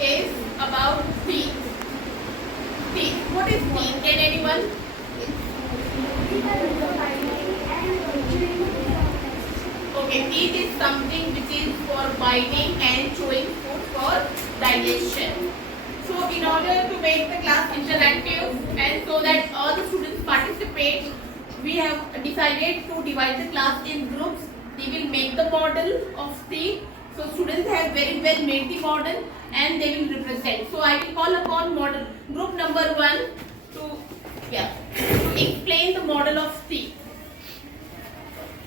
is about teeth. Teeth. What is teeth? Can anyone? Okay, teeth is something which is for biting and chewing food for digestion. So in order to make the class interactive and so that all the students participate, we have decided to divide the class in groups. They will make the model of teeth. So students have very well made the model and they will represent. So I will call upon model group number 1 to explain the model of teeth.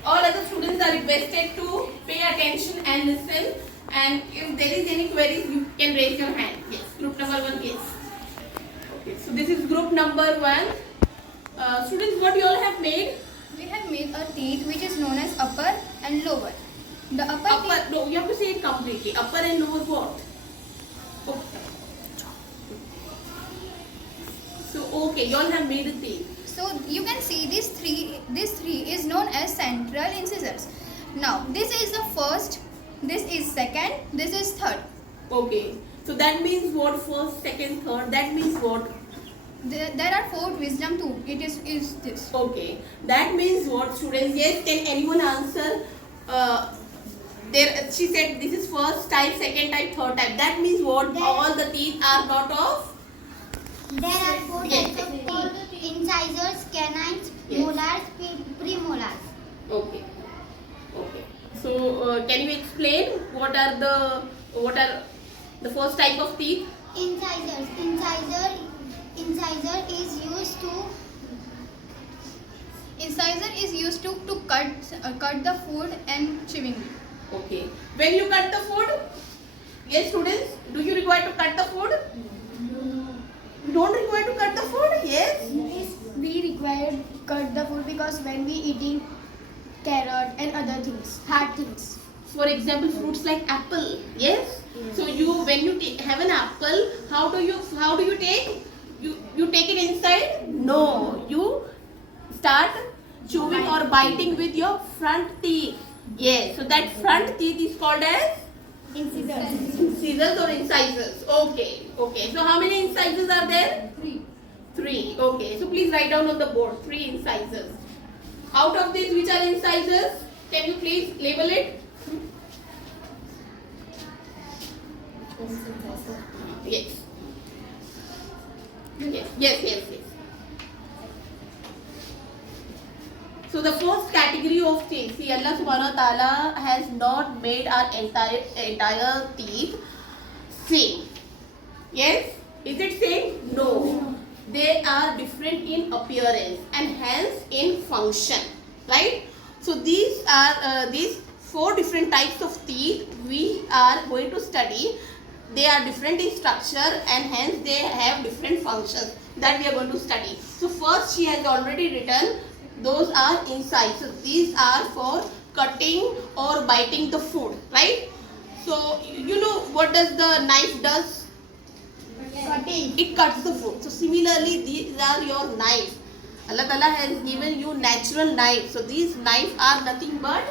All other students are requested to pay attention and listen. And if there is any queries, you can raise your hand. Yes, group number 1, yes. Okay, so this is group number 1. Students, what you all have made? We have made a teeth which is known as upper and lower. The upper teeth, No, you have to say it completely. Upper and lower what? Oh. So, okay, you all have made a teeth. so you can see this three is known as central incisors. Now this is the first, this is second, this is third. Okay, so that means what? First, second, third. That means what? There are 4 wisdom tooth. It is this. Okay, that means what, students? Yes, can anyone answer? She said this is first type, second type, third type. That means what? All the teeth are not of. There are 4 Yes. types of teeth: incisors, canines, Yes. molars, premolars. Okay. Okay. So can you explain what are the first type of teeth? Incisors. Incisor is used to Incisor is used to cut the food and chewing. Okay. When you cut the food, yes, students, do you require to cut the food? You don't require to cut the food? Yes. We require to cut the food because when we eating carrot and other things, hard things. For example, fruits like apple. Yes. So when you have an apple, how do you take? You take it inside? No. You start chewing or biting with your front teeth. Yes. So that front teeth is called as scissors or incisors. Okay. Okay. So how many incisors are there? 3. Okay. So please write down on the board 3 incisors. Out of these, which are incisors? Can you please label it? Yes. Yes. So the first category of teeth. See, Allah Subhanahu wa Taala has not made our entire teeth same. Yes? Is it same? No. They are different in appearance and hence in function. Right? So these are these 4 different types of teeth we are going to study. They are different in structure and hence they have different functions that we are going to study. So first she has already written, those are incisors. These are for cutting or biting the food, right? So you know what does the knife does? Cutting. It cuts the food. So similarly these are your knives. Allah Ta'ala has given you natural knives. So these knives are nothing but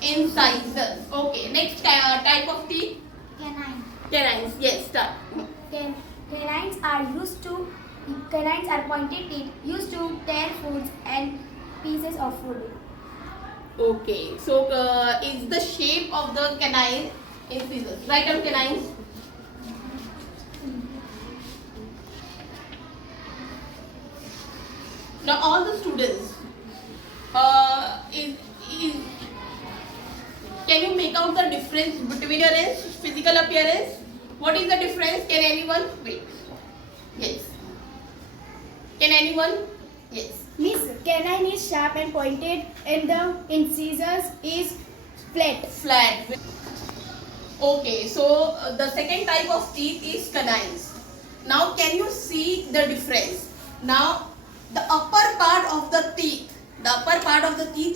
incisors. Okay, next type of teeth. canine. Canines. Yes, start. Canines are pointed teeth used to tear foods and pieces of food. Okay, so is the shape of the canine incisors. Write down canines. Now all the students, can you make out the difference between appearance, physical appearance? What is the difference? Can anyone? Wait. Yes. Can anyone? Yes. Miss, canine is sharp and pointed and the incisors is flat. Flat. Okay, so the second type of teeth is canines. Now can you see the difference? Now the upper part of the teeth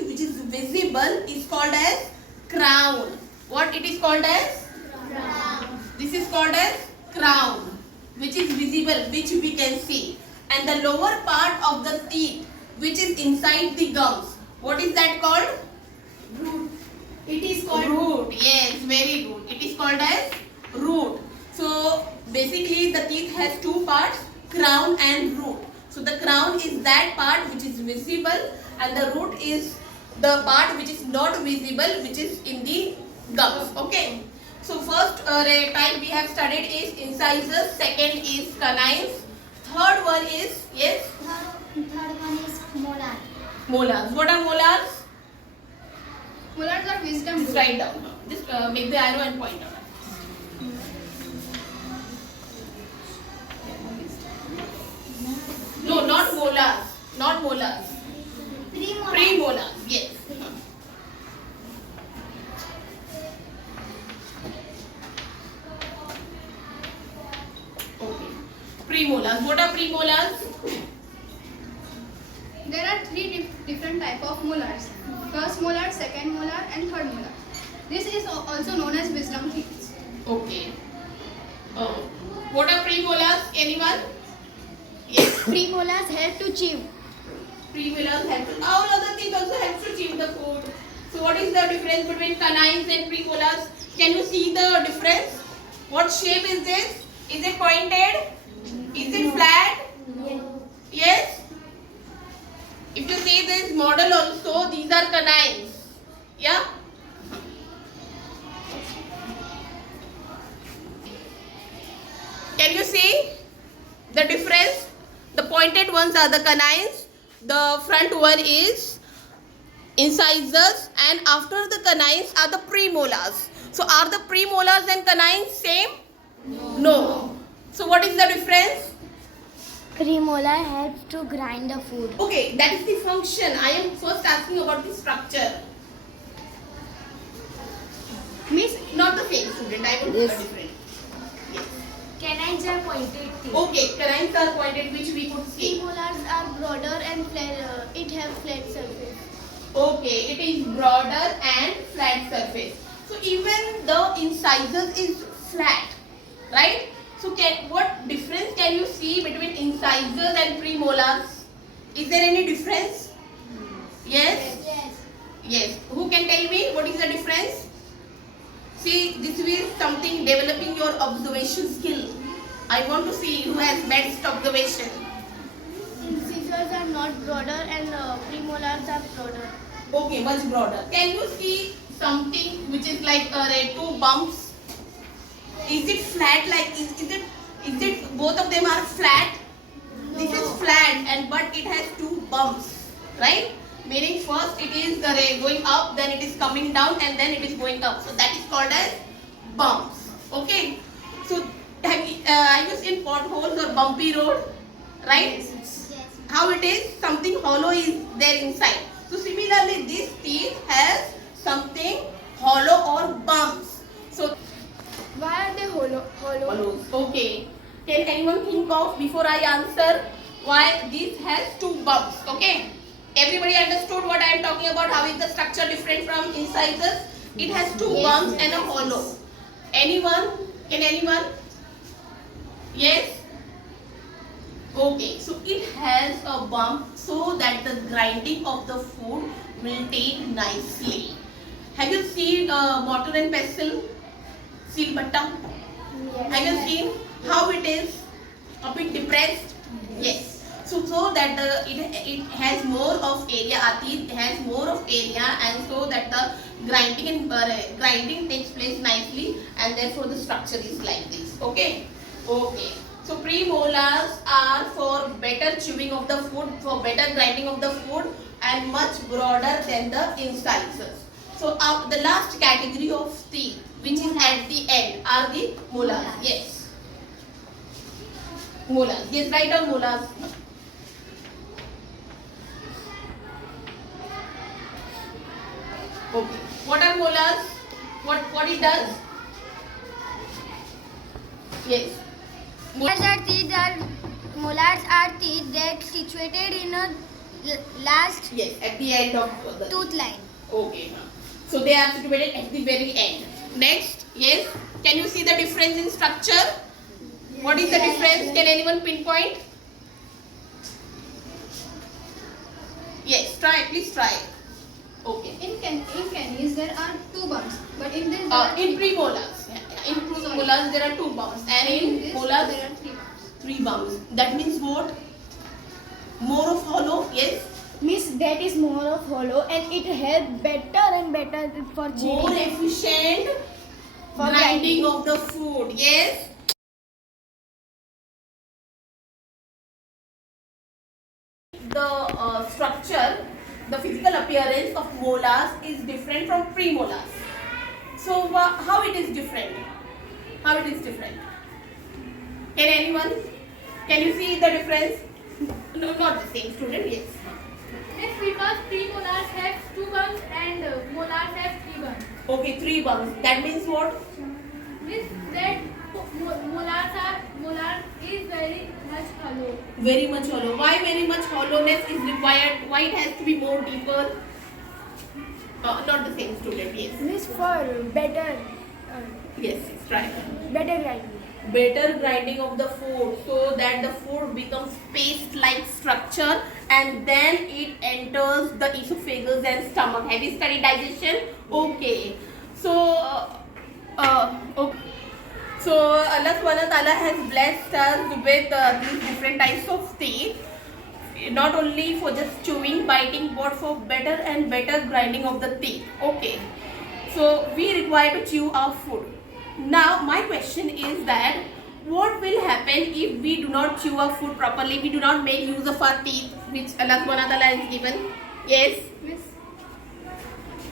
which is visible is called as crown. What it is called as? Crown. This is called as crown, which is visible, which we can see. And the lower part of the teeth which is inside the gums, what is that called? Root. It is called Root. Yes, very good. It is called as root. So has two parts, crown and root. So the crown is that part which is visible, and the root is the part which is not visible, which is in the gums. Okay. So first type we have studied is incisors, second is canines, third one is, yes, Third one is molar. molars. What are molars? Molars are wisdom Just tooth. write down. Just make the arrow and point out. No, not molars. Not molars. Premolar. Premolars. Yes. Okay. Premolars. What are premolars? There are three different type of molars. First molar, second molar, and third molar. This is also known as wisdom teeth. Okay. What are premolars? Anyone? Yes. Premolars help to chew. Premolars help to. All other teeth also help to chew the food. So what is the difference between canines and premolars? Can you see the difference? What shape is this? Is it pointed? Is it flat? Yes. If you see this model also, these are canines. Yeah. Can you see the difference? The pointed ones are the canines. The front one is incisors, and after the canines are the premolars. So are the premolars and canines same? No. So what is the difference? Premolar helps to grind the food. Okay, that is the function. I am first asking about the structure. Miss, not the same student. I want Yes. a different. Yes. Canines are pointed teeth. Okay, canines are pointed, which we could see. Premolars are broader and flat. It have flat surface. Okay, it is broader and flat surface. So even the incisors is flat, right? So what difference can you see between incisors and premolars? Is there any difference? Yes? Yes. Yes. Who can tell me what is the difference? See, this is something developing your observation skill. I want to see who has best observation. Incisors are not broader and premolars are broader. Okay, much broader. Can you see something which is like two bumps? Is it flat? Like is it both of them are flat? This is flat, and but it has two bumps, right? Meaning first it is going up, then it is coming down, and then it is going up. So that is called as bumps. Okay. So have you seen potholes or bumpy road? Right? Yes. How it is? Something hollow is there inside. So similarly, this teeth has something hollow or bumps. So Why are they hollow? hollows. Okay. Can anyone think of before I answer why this has two bumps? Okay. Everybody understood what I am talking about? How is the structure different from incisors? It has two bumps and a hollow. Anyone? Can anyone? Yes. Okay, so it has a bump so that the grinding of the food will take nicely. Have you seen mortar and pestle? Seal batta? Have you seen how it is? A bit depressed? Yes. So that it has more of area, our teeth has more of area, and so that the grinding takes place nicely, and therefore the structure is like this. Okay. Okay. So premolars are for better chewing of the food, for better grinding of the food, and much broader than the incisors. So the last category of teeth, which is at the end, are the molars. Yes. Molars. Yes, write down molars. Okay. What are molars? What it does? Yes. Molars are teeth that situated in a last Yes, at the end of the tooth line. Okay. So they are situated at the very end. Next, yes. Can you see the difference in structure? What is the difference? Can anyone pinpoint? Yes, try. Please try. Okay. In canines there are two bumps, but in this there are In three. premolars, in premolars there are two bumps, and in this molars there are three bumps. 3 bumps. That means what? More of hollow, yes. Miss, that is more of hollow and it helps better and better for More chewing. efficient For grinding of the food, yes. The structure, the physical appearance of molars is different from premolars. So how it is different? How it is different? Can anyone? Can you see the difference? No, not the same student. Yes. It's because premolars have 2 bumps and molars have 3 bumps. Okay, 3 bumps. That means what? Means that molar is very much hollow. Very much hollow. Why very much hollowness is required? Why it has to be more deeper? Not the same student. Yes. Miss, for better Yes. Try. grinding. Better grinding of the food so that the food becomes paste-like structure and then it enters the esophagus and stomach. Have you studied digestion? Okay. So, okay. So Allah Subhanahu wa Taala has blessed us with these different types of teeth, not only for just chewing, biting, but for better and better grinding of the teeth. Okay. So we require to chew our food. Now my question is that what will happen if we do not chew our food properly? We do not make use of our teeth, which Allah Subhanahu wa Taala has given. Yes. Miss,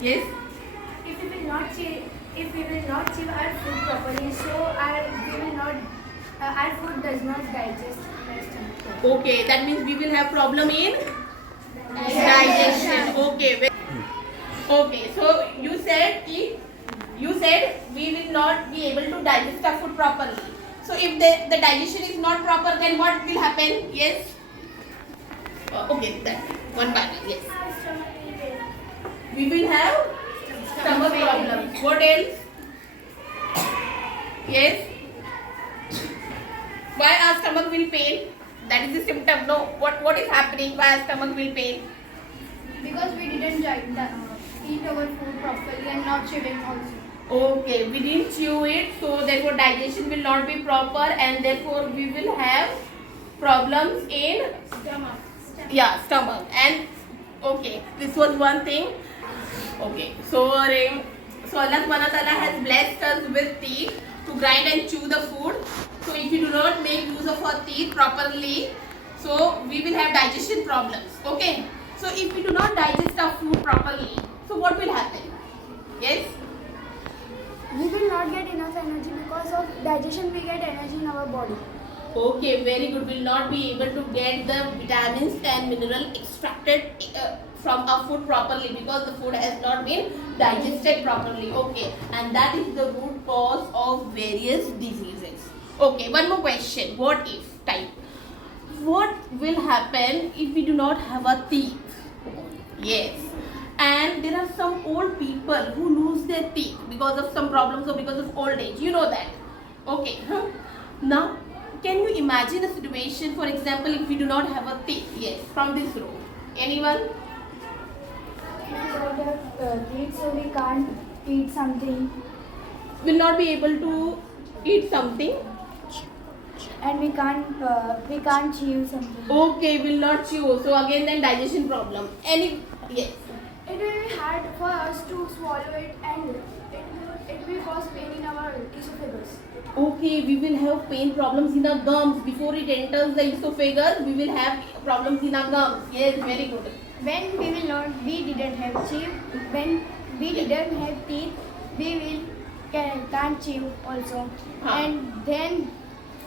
Yes. If we will not chew our food properly, so our food does not digest our stomach. Okay, that means we will have problem in digestion. Okay. Okay. So you said we will not be able to digest our food properly. So if the digestion is not proper, then what will happen? Yes. Okay. That one by one. Yes. We will have stomach problems. What else? Yes. Why our stomach will pain? That is the symptom. No. What is happening? Why our stomach will pain? because we didn't eat our food properly and not chewing also. Okay, we didn't chew it, so therefore digestion will not be proper, and therefore we will have problems in stomach. And okay, this was one thing. Okay, so Allah Subhanahu wa Taala has blessed us with teeth to grind and chew the food. So if you do not make use of our teeth properly, so we will have digestion problems. Okay, so if we do not digest our food properly, so what will happen? Yes. We will not get enough energy because of digestion. We get energy in our body. Okay, very good. Will not be able to get the vitamins and mineral extracted from our food properly because the food has not been digested properly. Okay, and that is the root cause of various diseases. Okay, one more question. What if type? What will happen if we do not have a teeth? Yes. And there are some old people who lose their teeth because of some problems or because of old age. You know that. Okay. Now, can you imagine a situation, for example, if we do not have a teeth? Yes, from this row. Anyone? If we don't have teeth, so we can't eat something, Will not be able to eat something. and we can't chew something. Okay, will not chew. So again, then digestion problem. Any? Yes. It will be hard for us to swallow it, and it will cause pain in our esophagus. Okay, we will have pain problems in our gums before it enters the esophagus. We will have problems in our gums. Yes, very good. When we didn't have teeth, we can't chew also, and then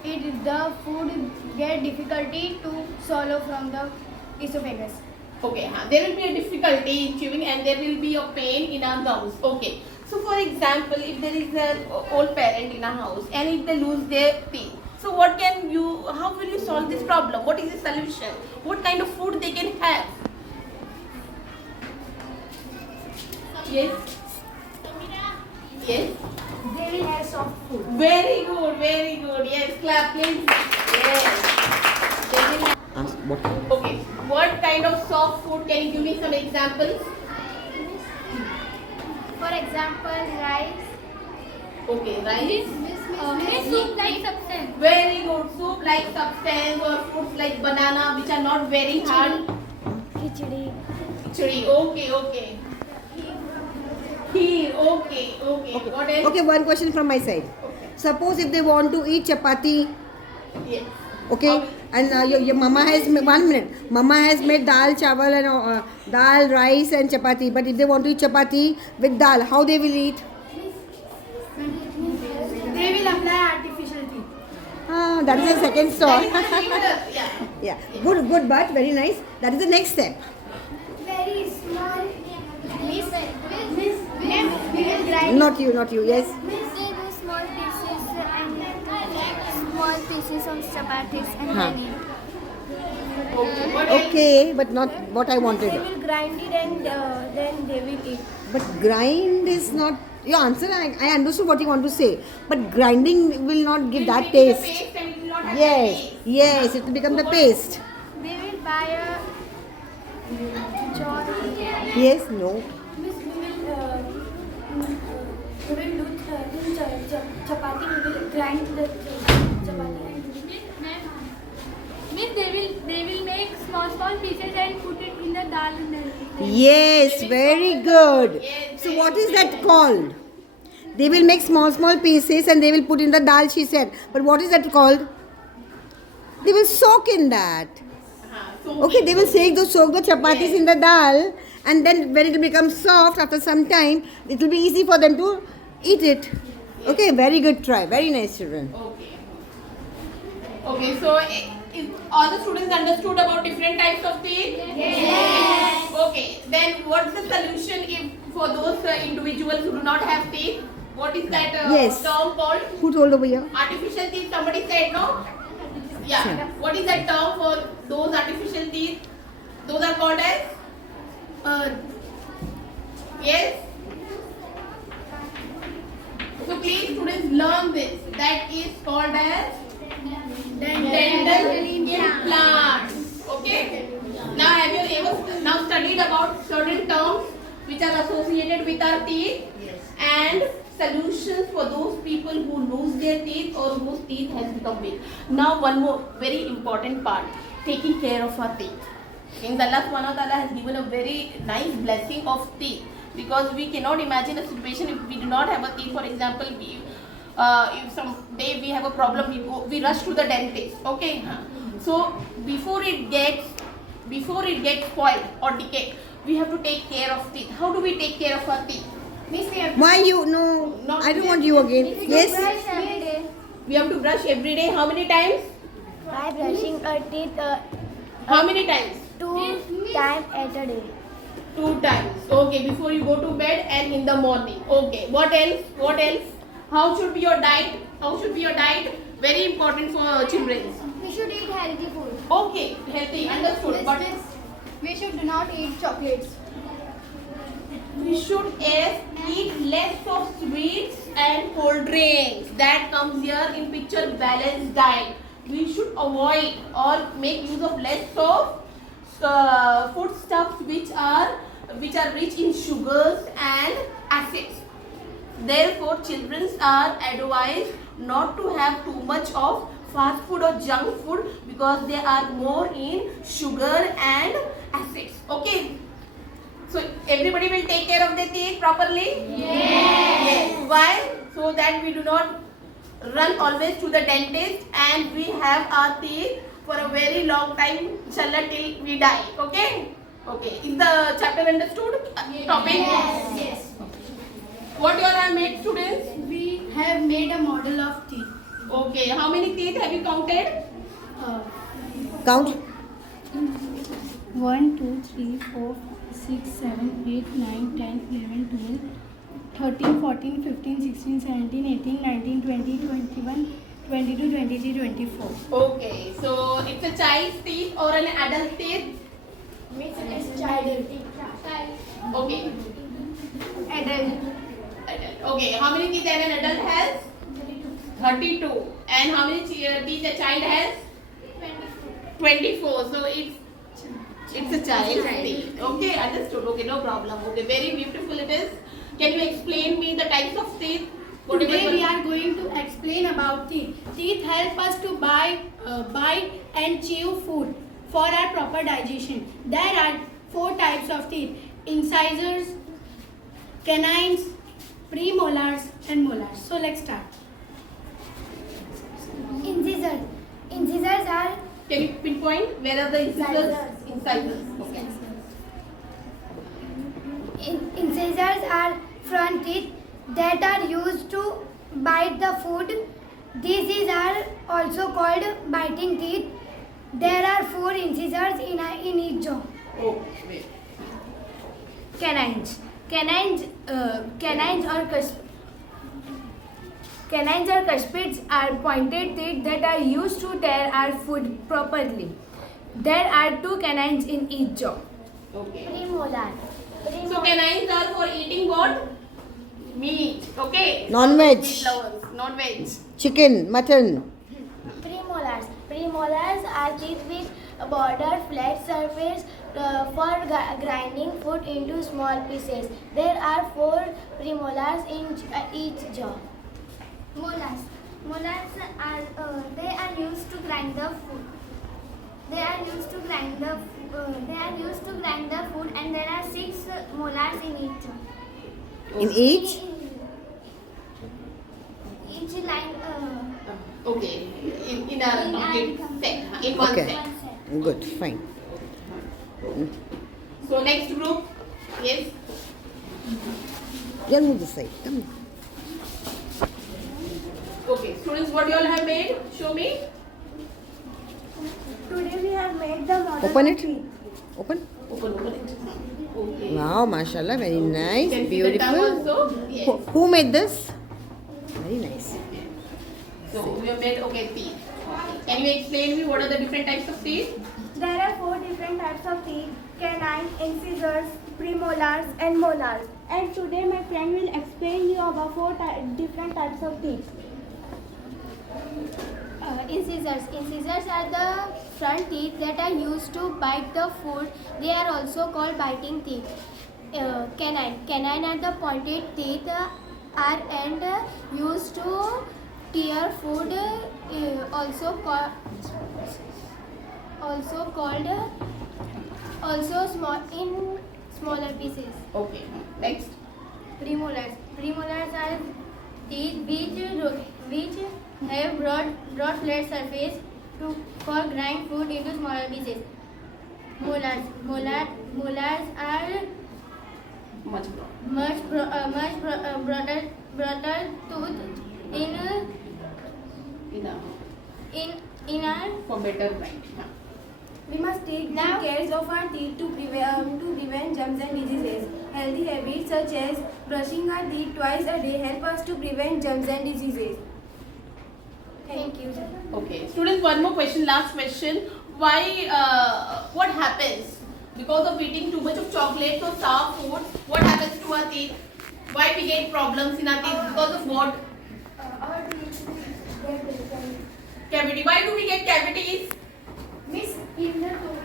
the food get difficulty to swallow from the esophagus. Okay, there will be a difficulty in chewing and there will be a pain in our gums. Okay, so for example, if there is an old parent in a house and if they lose their teeth, so how will you solve this problem? What is the solution? What kind of food they can have? Yes. Yes. They will have soft food. Very good, very good. Yes, clap please. Yes. They will have. Okay, what kind of soft food? Can you give me some examples? For example, rice, Okay, rice. Soup like substance. Very good. Soup like substance or fruits like banana which are not very hard. Khichdi. Khichdi. Okay, okay. Kheer. Okay, okay. What else? Okay, one question from my side. Suppose if they want to eat chapati, Yes. okay, and your mama has 1 minute. Mama has made dal, chawal, and dal, rice, and chapati. But if they want to eat chapati with dal, how they will eat? They will apply artificial teeth. That is the second step. Yeah. Yeah, good, but very nice. That is the next step. Very small. Miss, we will grind. Not you, yes. They do small pieces of chapatis and Huh. then eat. Okay. What else? Okay, but not what I wanted. They will grind it and then they will eat. But grind is not your answer. I understood what you want to say, but grinding will not give that It will be the taste. paste and it will not have Yes, that taste. yes, it will become the paste. They will buy a jar. Yes, no. Miss, we will do chapati. We will grind the chapati and They will make small pieces and put it in the dal and then eat. Yes, very good. Yes, So what is that called? They will make small pieces and they will put in the dal, she said. But what is that called? They will soak in that. So Okay, they will soak the chapatis in the dal, and then when it will become soft after some time, it will be easy for them to eat it. Okay, very good try. Very nice, children. Okay. Okay, so is all the students understood about different types of teeth? Yes. Okay, then what's the solution if for those individuals who do not have teeth? What is that Yes. term called? Who told over here? Artificial teeth, somebody said, no? Yeah. Sure. What is that term for those artificial teeth? Those are called as? Yes? So please students learn this. That is called as dental implants. Okay? Now have you ever studied about certain terms which are associated with our teeth and solutions for those people who lose their teeth or whose teeth has become weak. Now one more very important part, taking care of our teeth. In Allah subhanahu wa ta'ala has given a very nice blessing of teeth, because we cannot imagine a situation if we do not have a teeth. For example, if some day we have a problem, we rush to the dentist. Okay, so before it gets spoiled or decay, we have to take care of teeth. How do we take care of our teeth? Miss, we have to, Why you? No, I don't want you again. Yes. Brush every day. we have to brush every day. How many times? by brushing our teeth How many times? 2 times at a day. 2 times. Okay, before you go to bed and in the morning. Okay, what else? What else? How should be your diet? How should be your diet? Very important for children. We should eat healthy food. Okay, healthy, understood. But We should not eat chocolates. we should eat less of sweets and cold drinks. That comes here in picture, balanced diet. We should avoid or make use of less of foodstuffs which are rich in sugars and acids. Therefore, children are advised not to have too much of fast food or junk food, because they are more in sugar and acids. Okay. So everybody will take care of their teeth properly? Yes. Why? So that we do not run always to the dentist and we have our teeth for a very long time, inshallah, till we die. Okay? Okay. Is the chapter understood? Topic? Yes. What you all are made, students? We have made a model of teeth. Okay. How many teeth have you counted? Count. 1, 2, 3, 4, 6, 7, 8, 9, 10, 11, 12, 13, 14, 15, 16, 17, 18, 19, 20, 21, 22, 23, 24. Okay. So it's a child's teeth or an adult teeth? It's child. Okay. Adult. Adult. Okay. How many teeth an adult has? 32. And how many teeth a child has? 24. So it's a child's teeth. Okay, understood. Okay, no problem. Okay, very beautiful it is. Can you explain me the types of teeth? Today we are going to explain about teeth. Teeth help us to bite and chew food for our proper digestion. There are 4 types of teeth: incisors, canines, premolars and molars. So let's start. Incisors. Incisors are Can you pinpoint where are the incisors? Incisors. Okay. incisors are front teeth that are used to bite the food. These are also called biting teeth. There are 4 incisors in each jaw. Oh, wait. Canines. Canines or cuspids are pointed teeth that are used to tear our food properly. There are 2 canines in each jaw. Okay. Premolar. So canines are for eating what? Meat. Okay. Non-veg. Meat lovers. Non-veg. Chicken, mutton. Premolars. Premolars are teeth with a border flat surface for grinding food into small pieces. There are 4 premolars in each jaw. Molars. Molars are they are used to grind the food. They are used to grind the food, and there are 6 molars in each jaw. In each? Each line. Okay. In a complete set. In one Okay. set. Good, fine. So next group. Yes. Then move this side. Come. Okay. Students, what you all have made? Show me. Today we have made the model. Open it. Open. Open it. Okay. Wow, mashallah, very nice, Can see the tongue beautiful. also? Yes. Who made this? Very nice. So we have made teeth. Can you explain me what are the different types of teeth? There are 4 different types of teeth: canine, incisors, premolars and molars. And today my friend will explain you about 4 different types of teeth. Incisors. Incisors are the front teeth that are used to bite the food. They are also called biting teeth. Canine. Canine are the pointed teeth and used to tear food. Also small in smaller pieces. Okay. Next. Premolars. Premolars are teeth which have broad flat surface for grind food into smaller pieces. Molars. Molars are Much broad. broader tooth in our. For better grind. Yeah. We must take good care of our teeth to prevent germs and diseases. Healthy habits such as brushing our teeth twice a day help us to prevent germs and diseases. Thank you. Okay. Students, one more question, last question. Why, what happens? Because of eating too much of chocolate or sour food, what happens to our teeth? Why we get problems in our teeth? Because of what? Our teeth get difficult. Cavity. Why do we get cavities? Miss, in the tooth,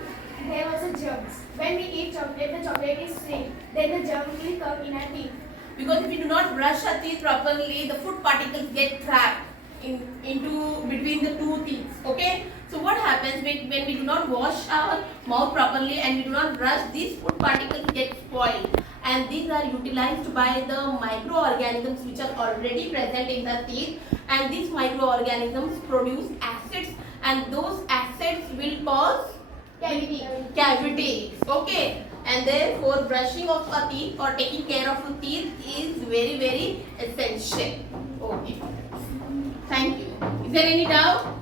there was a germs. When we eat chocolate, the chocolate is sweet. Then the germ will come in our teeth. Because if we do not brush our teeth properly, the food particles get trapped into between the 2 teeth. Okay. So what happens when we do not wash our mouth properly and we do not brush, these food particles get spoiled, and these are utilized by the microorganisms which are already present in the teeth, and these microorganisms produce acids, and those acids will cause cavities. Okay. And therefore brushing of our teeth or taking care of the teeth is very, very essential. Okay. Thank you. Is there any doubt?